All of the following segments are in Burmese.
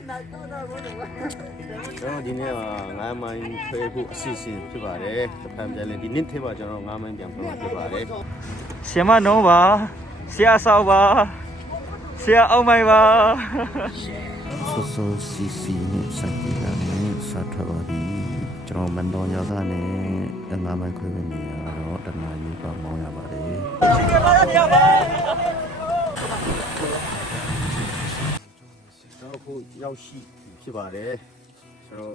ကျွန်တော်ဒီနေ့က9မိုင်ထွေးဖို့အစီအစဉ်ဖြစ်ပါတယ်။တစ်ဖက်ပြန်လဲဒီနေ့ထဲမှာကျွန်တော်9မိုင်ပြန်ဖွင့်မှာဖြစ်ပါတယ်။ ဆရာမနှုံးပါဆရာဆောက်ပါဆရာအောင်မိုင်ပါဆိုဆိုစီစီနဲ့စတီလာနဲ့ဆက်ထပါပြီကျွန်တော်မန်တော်ရောက်တာနဲ့9မိုင်ခွဲပဲနေရတော့တနာကြီးပါမောင်းရပါတယ်ကျွန်တော်ခုရောက်ရှိဖြစ်ပါတယ်ဆိုတော့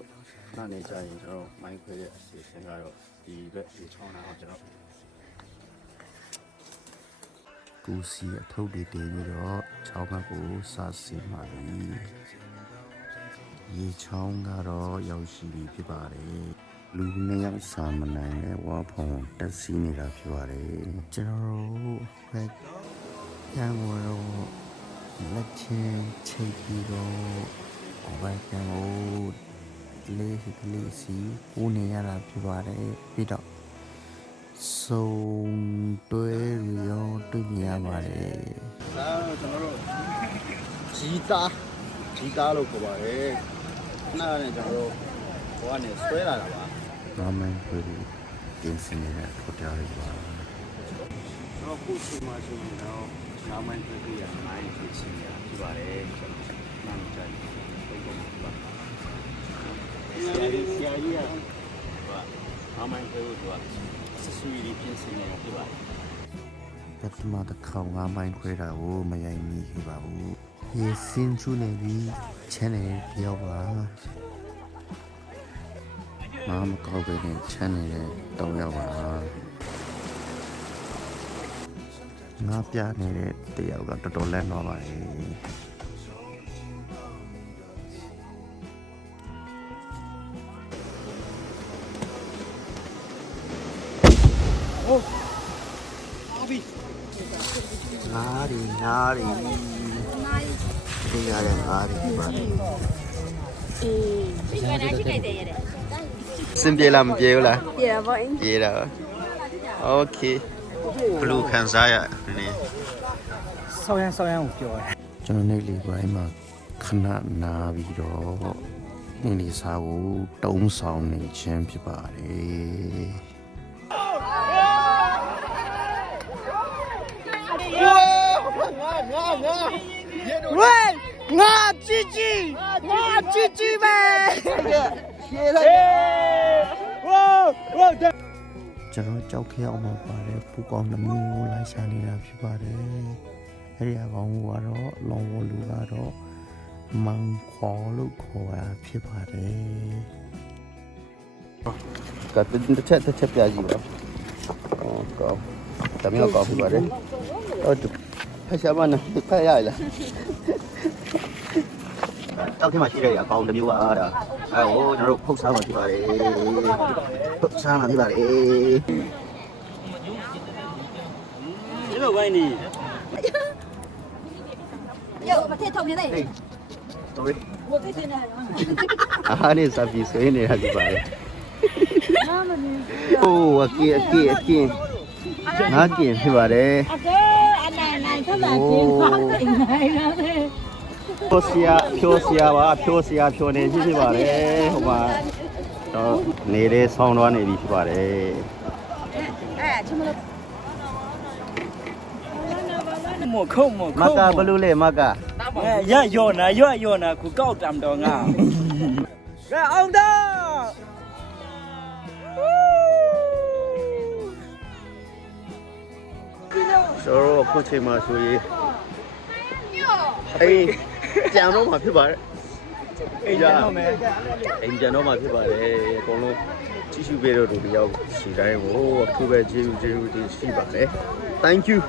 နားနေကြရင်ကျွန်တော်မိုင်းခွဲရဲ့အစီအစဉ်ကတော့ဒီဘက်ဒီချောင်းတော့ကျွန်တော်ကူစီအထုပ်တွေတင်ပြီးတော့ချောင်းဘက်ကိုစားစီမှာပြီရေချောင်းကတော့ရောက်ရှိပြီဖြစ်ပါတယ်လူနှစ်ယောက်စာမနိုင်တဲ့ဝါဖုံတက်စီးနေတာဖြစ်ပါတယ်ကျွန်တော်တို့ဘက်ရန်ကုန်တော့လက်ချင်းချိတ်ပြီးတော့ဘိုင်ကံကိုလေးစီကိုနေရတာဖြစ်ပါတယ်ပြီးတော့စုံတွဲရောတွေ့မြင်ရပါတယ်ဒါကျွန်တော်တို့ဂျီတာလို့ခေါ်ပါတယ်ခဏနဲ့ကျွန်တော်တို့ဘောကနေဆွဲလာတာပါနာမည်ကိုတင်စနေတဲ့ဖော်ပြရပါကျွန်တော်ခုချိန်မှဆိုရင်တော့နာမည်ကိုပြရနိုင်ဖြစ်စီရဖြစ်ပါတယ်နာမည်ကြိုက်ပုံပုံပါဆရာကြီးကနာမည်ကိုတော့ဆူရီပြင်စင်နေတာဖြစ်ပါတယ်ပထမတစ်ခေါက်9မိုင်ခွဲတာကိုမယိုင်မိခဲ့ပါဘူးရေစင်းချူနေပြီးချမ်းနေပြောပါမကောက်ပဲနဲ့ချမ်းနေတဲ့တောင်းရောက်ပါငါပြနေတဲ့တယောက်ကတော်တော်လက်တော့ပါလေငါးရီဒီရတဲ့ငါးရီပါစင်ပြေလားမပြေဘူးလားပြေတာပေါ့ပြေတာโอเคဘလူးခံစားရနည်းဆောင်းရမ်းကိုပြောတယ်ကျွန်တော်နေ့လေးပိုင်းမှာခဏနာပြီးတော့နေ့လေးစားကိုတုံးဆောင်နေခြင်းဖြစ်ပါတယ်喂，鸡鸡呗！ကျွန်တော်ကြောက်ခဲအောင်မှာပါတယ်ပူကောင်းနှမျိုးကိုလိုက်ရှာနေတာဖြစ်ပါတယ်အဲ့ဒီအကောင်ကတော့လောင်ဝလူကတော့မန်ခေါ်လို့ခေါ်တာဖြစ်ပါတယ်ကတစ်ချက်ပြကြည့်ပါကောင်းတမီးကောင်းဖြစ်ပါတယ်ဟုတ်ဖက်ရှာမနဲ့ဖက်ရလားတောက်ထဲမှာရှိတဲ့အကောင်တစ်မျိုးကအားတာအဲဟိုကျွန်တော်တို့ဖုတ်စားမှာဖြစ်ပါတယ်ဖုတ်စားမှာဖြစ်ပါတယ်ဒီလိုဝိုင်းနေ哟，我太讨厌了。sorry 我最近呢。အားနေစပီဆွေးနေတာဖြစ်ပါတယ်ဟိုအကင်းငါကင်းဖြစ်ပါတယ်အကဲအနိုင်ထလာချင်းဖောင်းနေနိုင်လားဖြိုးစရာပါဖြိုးနေဖြစ်ပါတယ်ဟိုမှာတော့နေတဲ့ဆောင်းသွားနေပြီဖြစ်ပါတယ်ချမလို့မကဘလူးလေမကရယောနာခုကောက်တမ်တော်ငါကဲအောင်တော့ဆိုတော့ခုချိန်မှာဆိုရင်အေးကြံတော့မှာဖြစ်ပါတယ်အိမ်ကျတော့မယ်အိမ်ကြံတော့မှာဖြစ်ပါတယ်အကုန်လုံးကြည့်ရှုပေးတော့လူတယောက်ရှိတိုင်းကိုအခုပဲကျေးဇူးတင်ရှိပါတယ် thank you